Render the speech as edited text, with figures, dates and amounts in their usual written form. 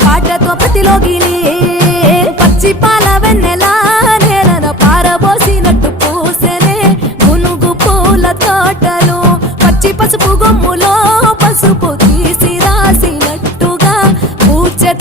పాటతో ప్రతిలోగిలి పచ్చి పాల వెన్నెలా నేలన పారబోసినట్టు పూసెనే మునుగు పూల తోటలు పచ్చి పసుపు గొమ్ములో పసుపు తీసి రాసినట్టుగా పూచె